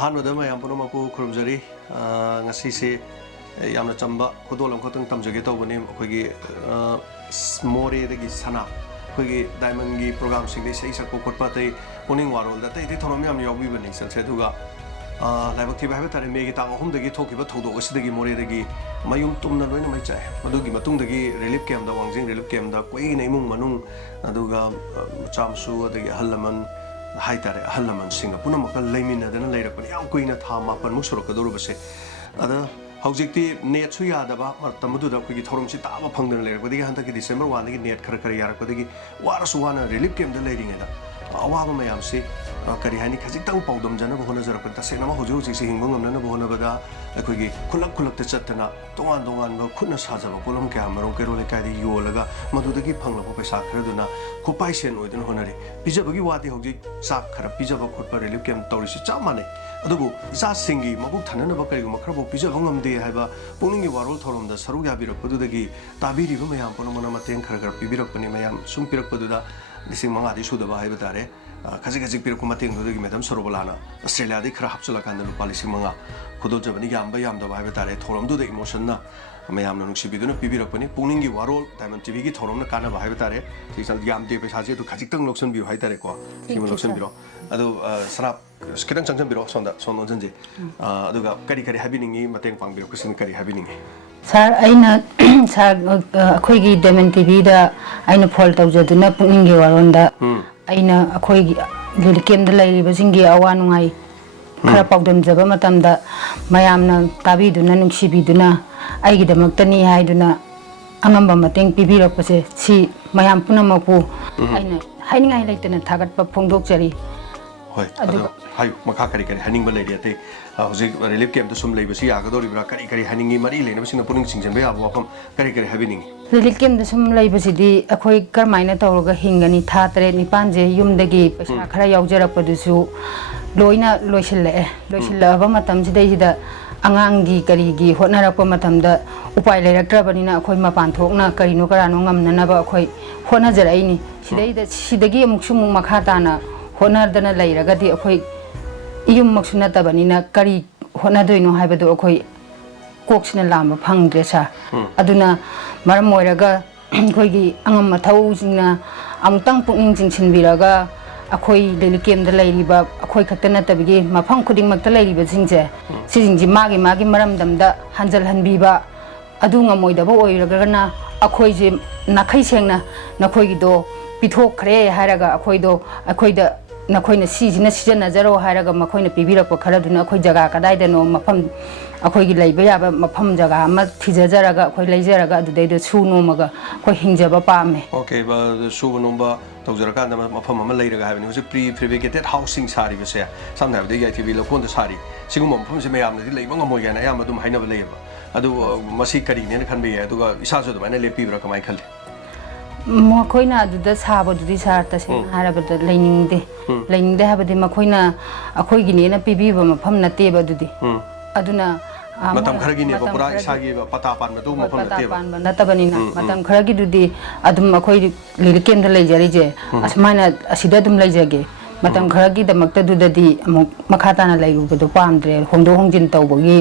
ꯑꯍꯥꯟꯕꯗ ꯃꯌꯥꯝ ꯄꯨꯝꯅꯃꯛꯄꯨ ꯈꯨꯔꯨꯝꯖꯔꯤ ꯉꯁꯤꯁꯦ ꯌꯥꯝꯅ ꯆꯝꯕ ꯈꯨꯗꯣꯜ ꯑꯃꯈꯛꯇꯪ ꯇꯝꯖꯒꯦ ꯇꯧꯕꯅꯤ ꯑꯩꯈꯣꯏꯒꯤ ꯃꯣꯔꯦꯗꯒꯤ ꯁꯅꯥ ꯑꯩꯈꯣꯏꯒꯤ ꯗꯥꯏꯃꯟꯒꯤ ꯄ꯭ꯔꯣꯒ꯭ꯔꯥꯝꯁꯤꯡꯗ ꯏꯁꯩ ꯁꯛꯄ ꯈꯣꯠꯄ ꯑꯇꯩ ꯄꯨꯛꯅꯤꯡ ꯋꯥꯔꯣꯜꯗ ꯑꯇꯩ ꯑꯇꯩ ꯊꯧꯔꯝ ꯌꯥꯝ ꯌꯥꯎꯕꯤꯕꯅꯤ ꯆꯠꯁꯦ ꯑꯗꯨꯒ ꯂꯥꯏꯕꯛ ꯊꯤꯕ ꯍꯥꯏꯕ ꯇꯥꯔꯦ ꯃꯦꯒꯤ ꯇꯥꯡ 3ꯗꯒꯤ ꯊꯣꯛꯈꯤꯕ ꯊꯧꯗꯣꯛ ꯑꯁꯤꯗꯒꯤ ꯃꯣꯔꯦꯗꯒꯤ ꯃꯌꯨꯝ ꯇꯨꯝꯅ ꯂꯣꯏꯅ ꯃꯩ ꯆꯥꯛꯑꯦ ꯃꯗꯨꯒꯤ ꯃꯇꯨꯡꯗꯒꯤ ꯔꯤꯂꯤꯐ ꯀꯦꯝꯞꯗ ꯋꯥꯡꯖꯤꯡ ꯔꯤꯂꯤꯐ ꯀꯦꯝꯞꯗ ꯀꯨꯏꯅ ꯏꯃꯨꯡ ꯃꯅꯨꯡ ꯑꯗꯨꯒ ꯃꯆꯥ ꯃꯁꯨ ꯑꯗꯒꯤ ꯑꯍꯜ ꯂꯃꯟ ꯍꯥꯏꯇꯥꯔꯦ ꯑꯍꯜ ꯂꯃꯟꯁꯤꯡꯒ ꯄꯨꯝꯅꯃꯛꯀ ꯂꯩꯃꯤꯟꯅꯗꯅ ꯂꯩꯔꯛꯄꯅꯤ ꯌꯥꯝ ꯀꯨꯏꯅ ꯊꯥ 9ꯃꯨꯛ ꯁꯨꯔꯛꯀꯗꯧꯔꯕꯁꯦ ꯑꯗ ꯍꯧꯖꯤꯛꯇꯤ ꯅꯦꯠꯁꯨ ꯌꯥꯗꯕ ꯃꯇꯝ ꯑꯗꯨꯗ ꯑꯩꯈꯣꯏꯒꯤ ꯊꯧꯔꯝꯁꯤ ꯇꯥꯕ ꯐꯪꯗꯅ ꯂꯩꯔꯛꯄꯗꯒꯤ ꯍꯟꯗꯛꯀꯤ ꯗꯤꯁꯦꯝꯕꯔ 1ꯗꯒꯤ ꯅꯦꯠ ꯈꯔ ꯌꯥꯔꯛꯄꯗꯒꯤ ꯋꯥꯔꯁꯨ ꯋꯥꯅ ꯔꯤꯂꯤꯐ ꯀꯦꯝꯞꯗ ꯂꯩꯔꯤꯉꯩꯗ ꯑꯋꯥꯕ ꯃꯌꯥꯝꯁꯤ ꯀꯔꯤ ꯍꯥꯏꯅꯤ ꯈꯖꯤꯛꯇꯪ ꯄꯥꯎꯗꯝꯖꯅꯕ ꯍꯣꯠꯅꯖꯔꯛꯄꯅꯤ ꯇꯁꯦꯡꯅ ꯍꯧꯖꯤꯛꯁꯤ ꯍꯤꯡꯕ ꯉꯝꯅꯅꯕ ꯍꯣꯠꯅꯕꯗ ꯑꯩꯈꯣꯏꯒꯤ ꯈꯨꯜꯂꯛꯇ ꯆꯠꯇꯅ ꯇꯣꯉꯥꯟ ꯇꯣꯉꯥꯟꯕ ꯈꯨꯠꯅ ꯁꯥꯖꯕ ꯄꯣꯠꯂꯝ ꯀꯌꯥ ꯃꯔꯨꯝ ꯀꯩꯔꯣꯜ ꯂꯩꯀꯥꯏꯗ ꯌꯣꯜꯂꯒ ꯃꯗꯨꯗꯒꯤ ꯐꯪꯂꯛꯄ ꯄꯩꯁꯥ ꯈꯔꯗꯨꯅ ꯈꯨꯠꯄꯥꯏ ꯁꯦꯟ ꯑꯣꯏꯗꯨꯅ ꯍꯣꯠꯅꯔꯤ ꯄꯤꯖꯕꯒꯤ ꯋꯥꯗꯤ ꯍꯧꯖꯤꯛ ꯆꯥꯛ ꯈꯔ ꯄꯤꯖꯕ ꯈꯣꯠꯄ ꯔꯤꯂꯤꯐ ꯀꯦꯝꯞ ꯇꯧꯔꯤꯁꯤ ꯆꯞ ꯃꯥꯟꯅꯩ ꯑꯗꯨꯕꯨ ꯏꯆꯥꯁꯤꯡꯒꯤ ꯃꯕꯨꯛ ꯊꯟꯅꯅꯕ ꯀꯔꯤꯒꯨꯝꯕ ꯈꯔꯐꯥꯎ ꯄꯤꯖꯕ ꯉꯝꯗꯦ ꯍꯥꯏꯕ ꯄꯨꯛꯅꯤꯡꯒꯤ ꯋꯥꯔꯣꯜ ꯊꯧꯔꯝꯗ ꯁꯔꯨꯛ ꯌꯥꯕꯤꯔꯛꯄꯗꯨꯗꯒꯤ ꯇꯥꯕꯤꯔꯤꯕ ꯃꯌꯥꯝ ꯄꯨꯝꯅꯃꯛꯅ ꯃꯇꯦꯡ ꯈꯔ ꯄꯤꯕꯤꯔꯛꯄꯅꯤ ꯃꯌꯥꯝ ꯁꯨꯝ ꯄꯤꯔꯛꯄꯗꯨꯗ 5,000ꯗꯤ ꯁꯨꯗꯕ ꯍꯥꯏꯕ ꯇꯥꯔꯦ ꯈꯖꯤꯛ ꯄꯤꯔꯛꯄ ꯃꯇꯦꯡꯗꯨꯗꯒꯤ ꯃꯦꯗꯥꯝ ꯁꯣꯔꯣꯕꯂꯥꯅ ꯑꯁꯇ꯭ꯔꯦꯂꯤꯌꯥꯗꯒꯤ ꯈꯔ ꯍꯥꯞꯆꯤꯜꯂꯀꯥꯟꯗ ꯂꯨꯄꯥ 5,000 ꯈꯨꯗꯣꯜꯖꯕꯅꯤ ꯌꯥꯝꯕ ꯌꯥꯝꯗꯕ ꯍꯥꯏꯕ ꯇꯥꯔꯦ ꯊꯧꯔꯝꯗꯨꯗ ꯏꯃꯣꯁꯟꯅ ꯃꯌꯥꯝꯅ ꯅꯨꯡꯁꯤꯕꯤꯗꯨꯅ ꯄꯤꯕꯤꯔꯛꯄꯅꯤ ꯄꯨꯛꯅꯤꯡꯒꯤ ꯋꯥꯔꯣꯜ ꯗꯥꯏꯃꯟ ꯇꯤꯚꯤꯒꯤ ꯊꯧꯔꯝꯅ ꯀꯥꯟꯅꯕ ꯍꯥꯏꯕ ꯇꯥꯔꯦ ꯌꯥꯝꯗꯦ ꯄꯩꯁꯥꯁꯦ ꯑꯗꯨ ꯈꯖꯤꯛꯇꯪ ꯂꯧꯁꯟꯕꯤꯌꯨ ꯍꯥꯏꯇꯥꯔꯦꯀꯣ ꯁꯤꯃ ꯂꯧꯁꯟꯕꯤꯔꯣ ꯑꯗꯨ ꯁꯅꯥꯞ ꯈꯤꯇꯪ ꯆꯪꯁꯟꯕꯤꯔꯣ ꯁꯣꯝꯗ ꯁꯣꯝ ꯑꯣꯟꯁꯤꯟꯁꯤ ꯑꯗꯨꯒ ꯀꯔꯤ ꯍꯥꯏꯕꯤꯅꯤꯡꯉꯤ ꯃꯇꯦꯡ ꯄꯥꯡꯕꯤꯔꯛꯄꯁꯤꯡ ꯀꯔꯤ ꯍꯥꯏꯕꯤꯅꯤꯡꯉꯤ ꯁꯥꯔ ꯑꯩꯅ ꯁꯥꯔ ꯑꯩꯈꯣꯏꯒꯤ ꯗꯥꯏꯃꯟ ꯇꯤꯚꯤꯗ ꯑꯩꯅ ꯐꯣꯟ ꯇꯧꯖꯗꯨꯅ ꯄꯨꯛꯅꯤꯡꯒꯤ ꯋꯥꯔꯣꯜꯗ ꯑꯩꯅ ꯑꯩꯈꯣꯏꯒꯤ ꯔꯤꯂꯤꯐ ꯀꯦꯝꯞꯗ ꯂꯩꯔꯤꯕꯁꯤꯡꯒꯤ ꯑꯋꯥ ꯅꯨꯡꯉꯥꯏ ꯈꯔ ꯄꯥꯎꯗꯝꯖꯕ ꯃꯇꯝꯗ ꯃꯌꯥꯝꯅ ꯇꯥꯕꯤꯗꯨꯅ ꯅꯨꯡꯁꯤꯕꯤꯗꯨꯅ ꯑꯩꯒꯤꯗꯃꯛꯇꯅꯤ ꯍꯥꯏꯗꯨꯅ ꯑꯉꯝꯕ ꯃꯇꯦꯡ ꯄꯤꯕꯤꯔꯛꯄꯁꯦ ꯁꯤ ꯃꯌꯥꯝ ꯄꯨꯝꯅꯃꯛꯄꯨ ꯑꯩꯅ ꯍꯥꯏꯅꯤꯡꯉꯥꯏ ꯂꯩꯇꯅ ꯊꯥꯒꯠꯄ ꯐꯣꯡꯗꯣꯛꯆꯔꯤ ꯍꯣꯏ ꯑꯗꯨ ꯍꯥꯏꯌꯨ ꯃꯈꯥ ꯀꯔꯤ ꯍꯥꯏꯅꯤꯡꯕ ꯂꯩꯔꯤ ꯑꯇꯩ ꯍꯧꯖꯤꯛ ꯔꯤꯂꯤꯐ ꯀꯦꯝꯞꯇ ꯁꯨꯝ ꯂꯩꯕꯁꯤ ꯌꯥꯒꯗꯧꯔꯤꯕ꯭ꯔꯥ ꯀꯔꯤ ꯍꯥꯏꯅꯤꯡꯉꯤ ꯃꯔꯤ ꯂꯩꯅꯕꯁꯤꯡꯅ ꯄꯨꯛꯅꯤꯡ ꯆꯤꯡꯁꯤꯟꯕ ꯌꯥꯕ ꯋꯥꯐꯝ ꯀꯔꯤ ꯍꯥꯏꯕꯤꯅꯤꯡꯉꯤ ꯔꯤꯂꯤꯐ ꯀꯦꯝꯞꯗ ꯁꯨꯝ ꯂꯩꯕꯁꯤꯗꯤ ꯑꯩꯈꯣꯏ ꯀꯔꯝꯍꯥꯏꯅ ꯇꯧꯔꯒ ꯍꯤꯡꯒꯅꯤ ꯊꯥ 9-9ꯁꯦ ꯌꯨꯝꯗꯒꯤ ꯄꯩꯁా ꯈꯔ ꯌꯥꯎꯖꯔꯛꯄꯗꯨꯁꯨ ꯂꯣꯏꯅ ꯂꯣꯏꯁꯤꯜꯂꯛꯑꯕ ꯃꯇꯝꯁꯤꯗꯩꯁꯤꯗ ꯑꯉꯥꯡꯒꯤ ꯀꯔꯤꯒꯤ ꯍꯣꯠꯅꯔꯛꯄ ꯃꯇꯝꯗ ꯎꯄꯥꯏ ꯂꯩꯔꯛꯇ꯭ꯔꯕꯅꯤ나 ꯑꯩꯈꯣꯏ ꯃꯄꯥꯟ ꯊꯣꯛꯅ ꯀꯔꯤꯅꯣ ꯀꯔꯥꯅꯣ ꯉꯝꯅꯅꯕ ꯑꯩꯈꯣꯏ ꯍꯣꯠꯅꯖꯔꯛꯏꯅꯤ ꯁꯤꯗꯒꯤ ꯑꯃꯨꯛꯁꯨ ꯃꯈꯥ ꯇꯥꯅ ꯍꯣꯠꯅꯗꯅ ꯂꯩꯔꯒꯗꯤ ꯑꯩꯈꯣꯏ ꯌꯨꯝꯃꯛꯁꯨ ꯅꯠꯇꯕꯅꯤꯅ ꯀꯔꯤ ꯍꯣꯠꯅꯗꯣꯏꯅꯣ ꯍꯥꯏꯕꯗꯣ ꯑꯩꯈꯣꯏ ꯀꯣꯛꯁꯤꯅ ꯂꯥꯝꯕ ꯐꯪꯗ꯭ꯔꯦ ꯁꯥꯔ ꯑꯗꯨꯅ ꯃꯔꯝ ꯑꯣꯏꯔꯒ ꯑꯩꯈꯣꯏꯒꯤ ꯑꯉꯝ ꯑꯊꯧꯁꯤꯡꯅ ꯑꯃꯨꯛꯇꯪ ꯄꯨꯛꯅꯤꯡ ꯆꯤꯡꯁꯤꯟꯕꯤꯔꯒ ꯑꯩꯈꯣꯏ ꯔꯤꯂꯤꯐ ꯀꯦꯝꯞꯗ ꯂꯩꯔꯤꯕ ꯑꯩꯈꯣꯏ ꯈꯛꯇ ꯅꯠꯇꯕꯤꯒꯤ ꯃꯐꯝ ꯈꯨꯗꯤꯡꯃꯛꯇ ꯂꯩꯔꯤꯕꯁꯤꯡꯁꯦ ꯁꯤꯁꯤꯡꯁꯤ ꯃꯥꯒꯤ ꯃꯔꯝꯗꯝꯗ ꯍꯟꯖꯜꯍꯟꯕꯤꯕ ꯑꯗꯨ ꯉꯝꯃꯣꯏꯗꯕ ꯑꯣꯏꯔꯒꯅ ꯑꯩꯈꯣꯏꯁꯦ ꯅꯥꯈꯩ ꯁꯦꯡꯅ ꯅꯈꯣꯏꯒꯤꯗꯣ ꯄꯤꯊꯣꯛꯈ꯭ꯔꯦ ꯍꯥꯏꯔꯒ ꯑꯩꯈꯣꯏꯗ ꯅꯈꯣꯏꯅ ꯁꯤꯁꯤꯅ ꯁꯤꯖꯤꯟꯅꯖꯔꯣ ꯍꯥꯏꯔꯒ ꯃꯈꯣꯏꯅ ꯄꯤꯕꯤꯔꯛꯄ ꯈꯔꯗꯨꯅ ꯑꯩꯈꯣꯏ ꯖꯒꯥ ꯀꯗꯥꯏꯗꯅꯣ ꯃꯐꯝ ꯑꯩꯈꯣꯏꯒꯤ ꯂꯩꯕ ꯌꯥꯕ ꯃꯐꯝ ꯖꯒꯥ ꯑꯃ ꯊꯤꯖꯔꯒ ꯑꯩꯈꯣꯏ ꯂꯩꯖꯔꯒ ꯑꯗꯨꯗꯩꯗ ꯁꯨ ꯅꯣꯝꯃꯒ ꯑꯩꯈꯣꯏ ꯍꯤꯡꯖꯕ ꯄꯥꯝꯃꯦ ꯑꯣꯀꯦ ꯁꯨꯕ ꯅꯣꯝꯕ ꯇꯧꯖꯔꯀꯥꯟꯗ ꯃꯐꯝ ꯑꯃ ꯂꯩꯔꯒ ꯍꯥꯏꯕꯅꯤ ꯍꯧꯖꯤꯛ ꯄ꯭ꯔꯤꯐꯦꯕ꯭ꯔꯤꯀꯦꯇꯦꯗ ꯍꯥꯎꯁꯤꯡ ꯁꯥꯔꯤꯕꯁꯦ ꯁꯝꯅ ꯍꯥꯏꯔꯕꯗ ꯌꯥꯏꯊꯤꯕꯤ ꯂꯧꯀꯣꯟꯗ ꯁꯥꯔꯤ ꯁꯤꯒꯨꯝꯕ ꯃꯐꯝꯁꯦ ꯃꯌꯥꯝꯅꯗꯤ ꯂꯩꯕ ꯉꯝꯃꯣꯏ ꯀꯥꯏꯅ ꯑꯌꯥꯝꯕ ꯑꯗꯨꯝ ꯍꯥꯏꯅꯕ ꯂꯩꯌꯦꯕ ꯑꯗꯨ ꯃꯁꯤ ꯀꯔꯤꯅꯦꯅ ꯈꯟꯕ ꯌꯥꯏ ꯑꯗꯨꯒ ꯏꯁꯥꯁꯨ ꯑꯗꯨꯃꯥꯏꯅ ꯂꯦꯞꯄꯤꯕ꯭ꯔꯥ ꯀꯃꯥꯏꯅ ꯈꯜꯂꯤ ꯃꯈꯣꯏꯅ ꯑꯗꯨꯗ ꯁꯥꯕꯗꯨꯗꯤ ꯁꯥꯔ ꯇꯁꯦꯡꯅ ꯍꯥꯏꯔꯕꯗ ꯂꯩꯅꯤꯡꯗꯦ ꯍꯥꯏꯕꯗꯤ ꯃꯈꯣꯏꯅ ꯑꯩꯈꯣꯏꯒꯤꯅꯦꯅ ꯄꯤꯕꯤꯕ ꯃꯐꯝ ꯅꯠꯇꯦꯕ ꯑꯗꯨꯗꯤ ꯑꯗꯨꯅ ꯃꯇꯝ ꯈꯔꯒꯤꯅꯦꯕ ꯄꯨꯔꯥ ꯏꯁꯥꯒꯤ ꯄꯇꯥ ꯄꯥꯟꯕꯗꯨ ꯃꯐꯝ ꯄꯇꯥ ꯅꯠꯇꯦꯕ ꯄꯥꯟꯕ ꯅꯠꯇꯕꯅꯤꯅ ꯃꯇꯝ ꯈꯔꯒꯤꯗꯨꯗꯤ ꯑꯗꯨꯝ ꯑꯩꯈꯣꯏ ꯔꯤꯂꯤꯐ ꯀꯦꯝꯞꯗ ꯂꯩꯖꯔꯤꯁꯦ ꯑꯁꯨꯃꯥꯏꯅ ꯑꯁꯤꯗ ꯑꯗꯨꯝ ꯂꯩꯖꯒꯦ ꯃꯇꯝ ꯈꯔꯒꯤꯗꯃꯛꯇꯗꯨꯗꯗꯤ ꯑꯃꯨꯛ ꯃꯈꯥ ꯇꯥꯅ ꯂꯩꯔꯨꯕꯗꯣ ꯄꯥꯝꯗ꯭ꯔꯦ ꯍꯣꯡꯗꯣꯛ ꯍꯣꯡꯖꯤꯟ ꯇꯧꯕꯒꯤ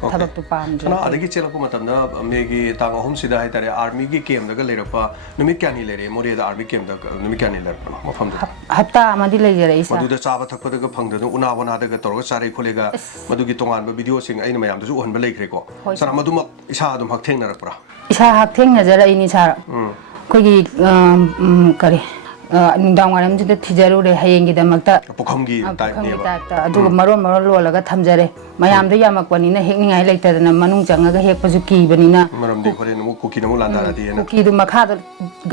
ꯊꯕꯛꯇꯣ ꯄꯥꯝꯗ꯭ꯔꯦ ꯁꯅꯥ ꯑꯗꯒꯤ ꯆꯦꯜꯂꯛꯄ ꯃꯇꯝꯗ ꯃꯦꯒꯤ ꯇꯥꯡ 3ꯁꯤꯗ ꯍꯥꯏꯇꯥꯔꯦ ꯑꯥꯔꯃꯤꯒꯤ ꯀꯦꯝꯞꯗꯒ ꯂꯩꯔꯛꯄ ꯅꯨꯃꯤꯠ ꯀꯌꯥꯅꯤ ꯂꯩꯔꯛꯑꯦ ꯃꯣꯔꯦꯗ ꯑꯥꯔꯃꯤ ꯀꯦꯝꯞꯗ ꯅꯨꯃꯤꯠ ꯀꯌꯥꯅꯤ ꯂꯩꯔꯛꯄꯅꯣ ꯃꯐꯝꯗꯨꯗ ꯍꯞꯇꯥ ꯑꯃꯗꯤ ꯂꯩꯖꯔꯛꯏ ꯁꯥꯔ ꯃꯗꯨꯗ ꯆꯥꯕ ꯊꯛꯄꯗꯒ ꯐꯪꯗꯗꯅ ꯎꯅꯥꯗꯒ ꯇꯧꯔꯒ ꯆꯥꯔꯦ ꯈꯣꯠꯂꯦꯒ ꯃꯗꯨꯒꯤ ꯇꯣꯉꯥꯟꯕ ꯚꯤꯗꯤꯑꯣꯁꯤꯡ ꯑꯩꯅ ꯃꯌꯥꯝꯗꯁꯨ ꯎꯍꯟꯕ ꯂꯩꯈ꯭ꯔꯦꯀꯣ ꯁꯥꯔ ꯃꯗꯨꯃꯛ ꯏꯁꯥ ꯑꯗꯨꯝ ꯍꯛꯊꯦꯡꯅꯔꯛꯄ꯭ꯔꯥ ꯏꯁꯥ ꯍꯛꯊꯦꯡꯅꯖꯔꯛꯏꯅꯤ ꯁꯥꯔ ꯑꯩꯈꯣꯏꯒꯤ ꯀꯔꯤ ꯅꯨꯡꯗꯥꯡ ꯋꯥꯏꯔꯝꯁꯤꯗ ꯊꯤꯖꯔꯨꯔꯦ ꯍꯌꯦꯡꯒꯤꯗꯃꯛꯇ ꯄꯨꯈꯝꯒꯤ ꯇꯥꯏꯞꯇ ꯑꯗꯨꯒ ꯃꯔꯣꯟ ꯂꯣꯜꯂꯒ ꯊꯝꯖꯔꯦ ꯃꯌꯥꯝꯗꯣ ꯌꯥꯝꯃꯛꯄꯅꯤꯅ ꯍꯦꯛꯅꯤꯡꯉꯥꯏ ꯂꯩꯇꯗꯅ ꯃꯅꯨꯡ ꯆꯪꯉꯒ ꯍꯦꯛꯄꯁꯨ ꯀꯤꯕꯅꯤꯅ ꯃꯔꯝꯗꯤ ꯍꯣꯔꯦꯟ ꯑꯃꯨꯛ ꯀꯨꯀꯤꯅ ꯑꯃꯨꯛ ꯂꯥꯟꯗꯥꯔꯗꯤꯅ ꯀꯨꯀꯤꯗꯨ ꯃꯈꯥꯗ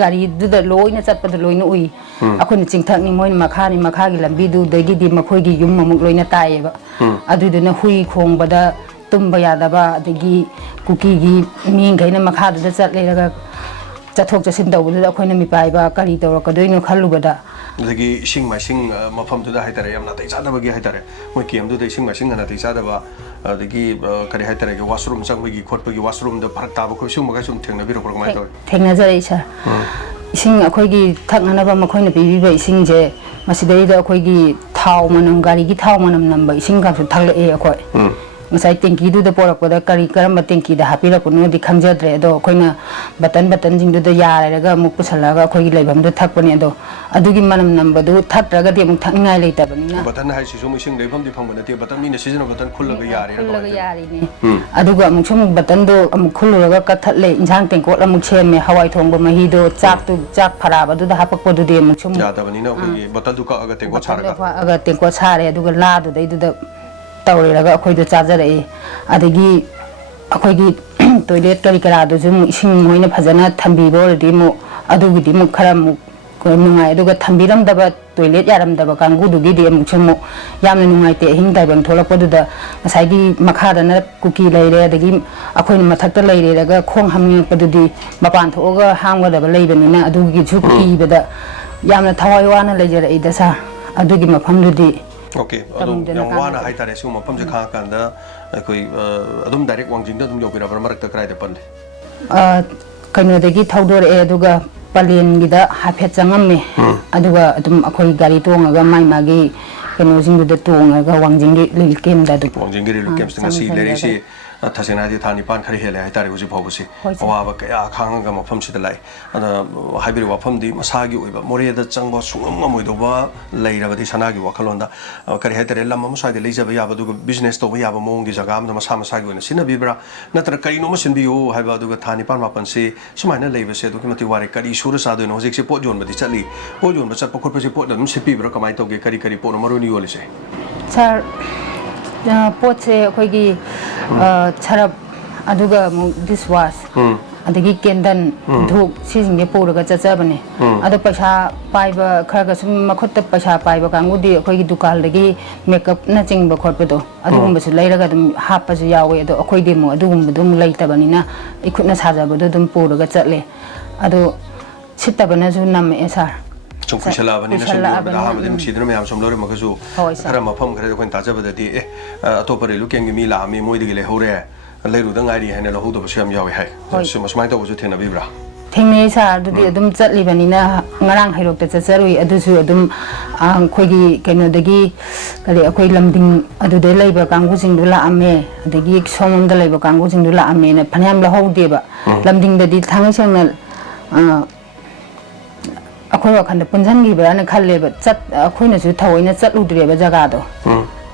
ꯒꯥꯔꯤꯗꯨꯗ ꯂꯣꯏꯅ ꯆꯠꯄꯗ ꯂꯣꯏꯅ ꯎꯏ ꯑꯩꯈꯣꯏꯅ ꯆꯤꯡꯊꯛꯅꯤ ꯃꯣꯏꯅ ꯃꯈꯥꯒꯤ ꯂꯝꯕꯤꯗꯨꯗꯒꯤꯗꯤ ꯃꯈꯣꯏꯒꯤ ꯌꯨꯝ ꯑꯃꯨꯛ ꯂꯣꯏꯅ ꯇꯥꯏꯌꯦꯕ ꯑꯗꯨꯗꯨꯅ ꯍꯨꯏ ꯈꯣꯡꯕꯗ tumba yadaba adagi kuki mingkaina makhadada chatleraga chathok chasin tawbada akhoi mipaiba kari tawrakadoino khallubada adagi ising maising mafamduda haitare yamna tai chadabagi haitare moi kemduda ising maising na tai chadaba adagi kari haitare ge washroom changbagi khotbagi washroom da pharak taba khoi sum magai sum thengna biro kormai taw thengna jare sir ising akhoi gi thaknanaba makhoi na pibiba ising je masidai da akhoi gi thau manam gari gi thau manam number ising ka su thal e akhoi ngasai tenki du da porak pada kari karam tenki da hapi la kuno di khamjadre do koina batan jing du da yare ga muk pusala ga khoi leibam du thak pani do adugi manam number du thak raga di muk thak ngai leita bani na batan hai si sum ising leibam di phangba na te batan mi na season batan khulla ga yare ni aduga muk sum batan do amuk khullu raga ka that le injang tengkot amuk chem me hawai thong ba mahi do chak phara ba du da hapak pa du de muk sum ja da bani na khoi batan du ka aga tengkot chara ga aga tengkot chare aduga la du dai du da tawriraga akhoi do chajarai adagi akhoi gi toilet kari kara do jum ising moina phajana thambi bor di mu adugi di mu khara mu ko nungai aduga thambiram daba toilet yaram daba kangu du gi di mu chemu yamna nungai te hing dai bang tholak podu da masai gi makha da na kuki leire adagi akhoi ni mathak ta leire raga khong hamni podu di mapan thoga hangwa daba leibani na adugi ju ki bada yamna thawai wana leijara ida sa adugi mafam du di Okay, yang wana hai tare su mapam je kha kan da koi adum direct wangjing da dum yobira bar marak ta krai da pan kaino dagi thaudor e aduga palen gi da haphet changam me aduga adum akhoi gari tonga mai magi kaino jing da tonga ga wangjing gi lil kem da du wangjing gi lil kem sta si le si thasena di thani pan khari hele hai tare uji phobu si awa ba ka khang ga mapam si da lai ana haibiri wafam di masagi oiba more da changba sungam ngam oido ba leira ba di sanagi wakhalon da kari hai tare lam masai de leija ba ya ba du business to ba ya ba mong gi jaga am da masa masagi oina sina bibra natra kari no masin bi yo hai ba du thani pan mapan si sumaina leiba se du ki mati ware kari sura sa do no hojik se pot jon ba di chali pot jon ba chat pa khot pa se pot da dum se pi bra kamai to ge kari kari pot maru ni yole se sir pot se akhoi gi charap aduga mu dishwash adagi kendan dhuk sijing ge puraga chachabane ado paisa paiba kharaga sum makhutta paisa paiba kangudi akhoi gi dukal dagi makeup na chingba khotpa do adugum basu leiraga dum happa su yawe ado akhoi de mu adugum dum leitabani na ikutna sajaba do dum puraga chatle ado sitabana su nam esar chung kushala bani na sum da ha badim sidra me am som lore makasu khara mafam khare ko ta jaba de atop re lu keng mi la mi moi de le hore leiru da ngai ri haina lo hu do syam yawe hai sum smai to su thena bibra thengme sa du di adum chatli bani na ngarang hairok ta chacharui adu su adum khoi gi keno dagi kali akhoi lamding adu de leiba kanggu sing du la ame adagi somam da leiba kanggu sing du la ame na phanyam la hau de ba lamding da di thangai sang na akhoi wakhan da punjan gi bra na khalle ba chat akhoi na su thawai na chatlu dire ba jaga do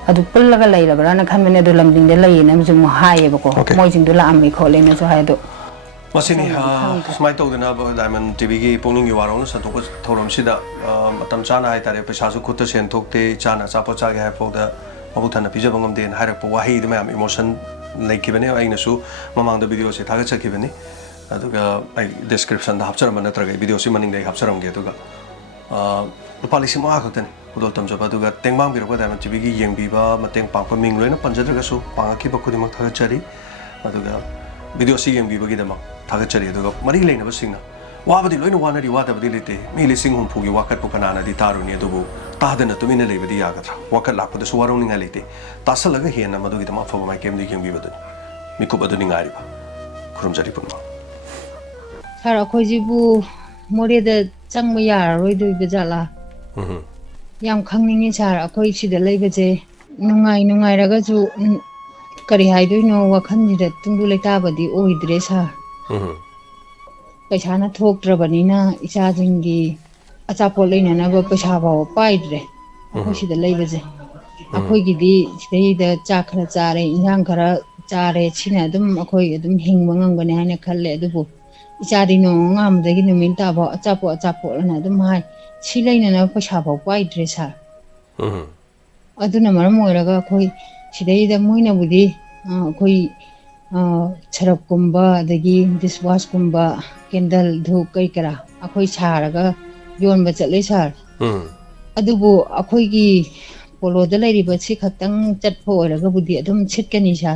adu pullaga leira bra na khan mene do lamding de lei na mu haye ba ko moi jing du la ami kho le na so haye do masini smai to na diamond tv gi pongning gi warong sa to ko thorom sida matam chana hai tare paisa su khutta sen thokte chana chapo cha ge ha fo da mabu thana pija bangam den hairak po wahi de ma emotion like bane ai na su mamang da video se thaga chaki bane aduga ai description da hapchara man natraga video si maning dai hapcharam ge aduga lupa lising ma khakten udol tam jaba aduga tengbang biro ko diamond tv gi yeng bi ba mateng pang pa ming loina panjadra su pangaki ba khudi mak thaga chari aduga video si yeng bi ba gi da mak thaga chari aduga mari leina ba singna wa ba di loina wa na ri wa da ba di lete mi lising hum phugi wakat pu kanana di taru ni adubu ta da na tumina le ba di ya gadra wakat lak pa da su warong ni ngai lete tasal laga hena madu gi da ma fa ba mai kem di yeng bi ba du mi ko ba du ni ngari ba khurum jari punma sara khoi ji bu more da chang ma ya roi du ba jala yam khangning sara khoi si da lei ba je nungai raga ju kari hai doi no wakhan ni da tungdu le ta ba di oi dre sa paisa na thok tra bani na isa jingi acha po leina na ba paisa ba pai dre khoi si da lei ba je akhoi gi di sei da cha khara cha re injang khara cha re china dum akhoi dum hingwa ngang bani haina khalle adubu ichari no ngam da gi numin ta ba acha po na dum hai chi leina na paisa ba pai dre sa aduna maram moiraga khoi sidai da moina budi khoi charap kumba dagi dishwash kumba candle dhuk kai kara akhoi charaga yon ba chatle sar adubu akhoi gi polo da lairi ba chi khatang chat pho raga budi adum chitkani sa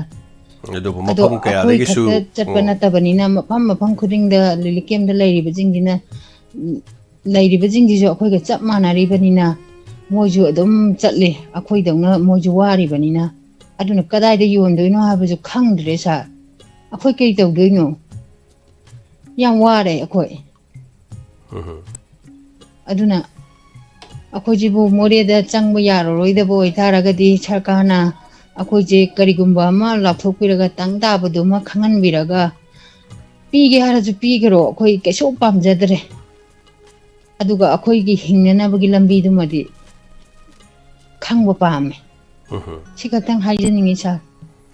adubu mapam kaya dagi su chatpana tabani na mapam khuding da lilikem da lairi ba jingina lairi ba jingji jo akhoi ga chap manari bani na moju adum chatle akhoi dawna moju wari bani na aduna kadai da yon doino ha ba ju khangdre sa akhoi kei taw doino yam ware akhoi aduna ꯑꯩꯈꯣꯏꯁꯤꯕꯨ ꯃꯣꯔꯦꯗ ꯆꯪꯕ ꯌꯥꯔꯔꯣꯏꯗꯕ ꯑꯣꯏꯇꯥꯔꯒꯗꯤ ꯁꯔꯀꯥꯔꯅ ꯑꯩꯈꯣꯏꯁꯦ ꯀꯔꯤꯒꯨꯝꯕ ꯑꯃ ꯂꯥꯞꯊꯣꯛꯄꯤꯔꯒ ꯇꯪ ꯇꯥꯕꯗꯨꯃ ꯈꯪꯍꯟꯕꯤꯔꯒ ꯄꯤꯒꯦ ꯍꯥꯏꯔꯁꯨ ꯄꯤꯈ꯭ꯔꯣ ꯑꯩꯈꯣꯏ ꯀꯩꯁꯨ ꯄꯥꯝꯖꯗ꯭ꯔꯦ ꯑꯗꯨꯒ ꯑꯩꯈꯣꯏꯒꯤ ꯍꯤꯡꯅꯅꯕꯒꯤ ꯂꯝꯕꯤꯗꯨꯃꯗꯤ ꯈꯪꯕ ꯄꯥꯝꯃꯦ ꯁꯤ ꯈꯛꯇꯪ ꯍꯥꯏꯖꯅꯤꯡꯉꯤ ꯁꯥꯔ